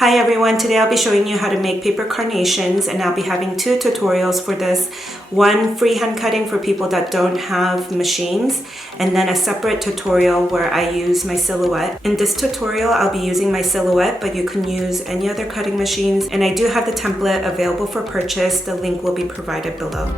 Hi everyone, today I'll be showing you how to make paper carnations, and I'll be having two tutorials for this. One freehand cutting for people that don't have machines, and then a separate tutorial where I use my Silhouette. In this tutorial I'll be using my Silhouette, but you can use any other cutting machines, and I do have the template available for purchase. The link will be provided below.